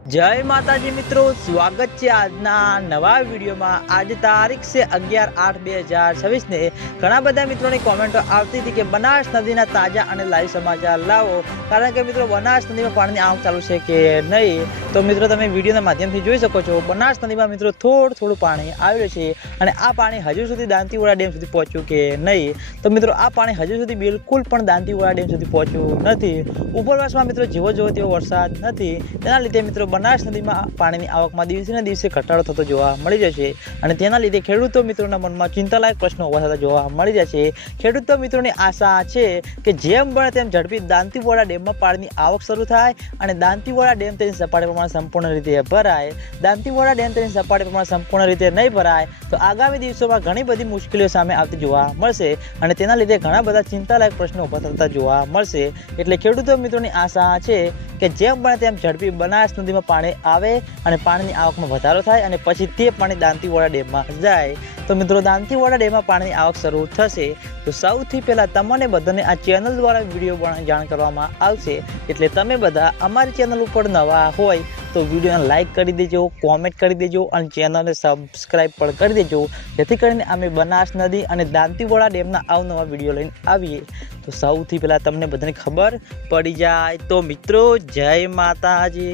जय माताजी मित्रों, स्वागत है आजना नवा वीडियो में। आज तारीख से 11/8/2026 ने घना बधा मित्रों की कॉमेंटो आती थी कि बनास नदी ताजा और लाइव समाचार लावो, कारण के मित्रों बनास नदी में पानी आवक चालू है कि नहीं। तो मित्रों तमे वीडियो माध्यम थी जोई सको छो, बनास नदी में मित्रों थोड़ું पानी आवेलुं छे अने आ पानी हजू सुधी दांतीवाड़ा डेम सुधी पहोंच्युं के नहीं। तो मित्रों आ पानी हजू सुधी बिल्कुल पण दांतीवाड़ा डेम सुधी पहोंच्युं नथी। उपरवासमां मित्रों जेवो जेवो तेवो वरसाद नथी, तेना लीधे मित्रों बनास नदी में पानी की आवक में दिवसे ने दिवसे घटाडो थतो जोवा मळी जशे अने तेना लीधे खेडूतो मित्रों मन में चिंतालायक प्रश्नों उभा थता जोवा मळी जशे। खेडूतो मित्रों की आशा है कि जेम बने तेम झड़पी दांतीवाड़ा डेम में पानी की आवक शुरू थाय अने दांतीवाड़ा डेम तेनी सपाटी प्रमाणे संपूर्ण रीते भराय। दांतीवाड़ा डेम तेनी सपाटी प्रमाणे संपूर्ण रीते नहीं भराय तो आगामी दिवसों में घणी बधी मुश्केलीओ सामे आवती जोवा मळशे अने तेना लीधे घणा बधा चिंतालायक प्रश्नों उभा थता जोवा मळशे। एटले खेडूतो मित्रों की आशा है कि जेम बने तेम झड़पी बनास नदी में पानी आवे अने पानी की आवक में वधारो थाय अने पछी ते पानी दांतीवाड़ा डेम में जाए। तो मित्रों दांतीवाड़ा डेम में पानी की आवक शुरू थशे तो सौथी पहला तमने बधाने आ चेनल द्वारा विडियो जाण करवामां आवशे। एटले तमे बधा अमारी चेनल पर नवा होय तो वीडियो ने लाइक कर दीजिए, कॉमेंट कर दीजिए और चेनल ने सब्सक्राइब पर कर दीजिए, जेथी करीने अमे बनास नदी और दांतीवाड़ा डेमना अवनवा विडियो लईने आवीए तो सौथी पहला तमने बधाने खबर पड़ी जाए। तो मित्रों जय माताजी।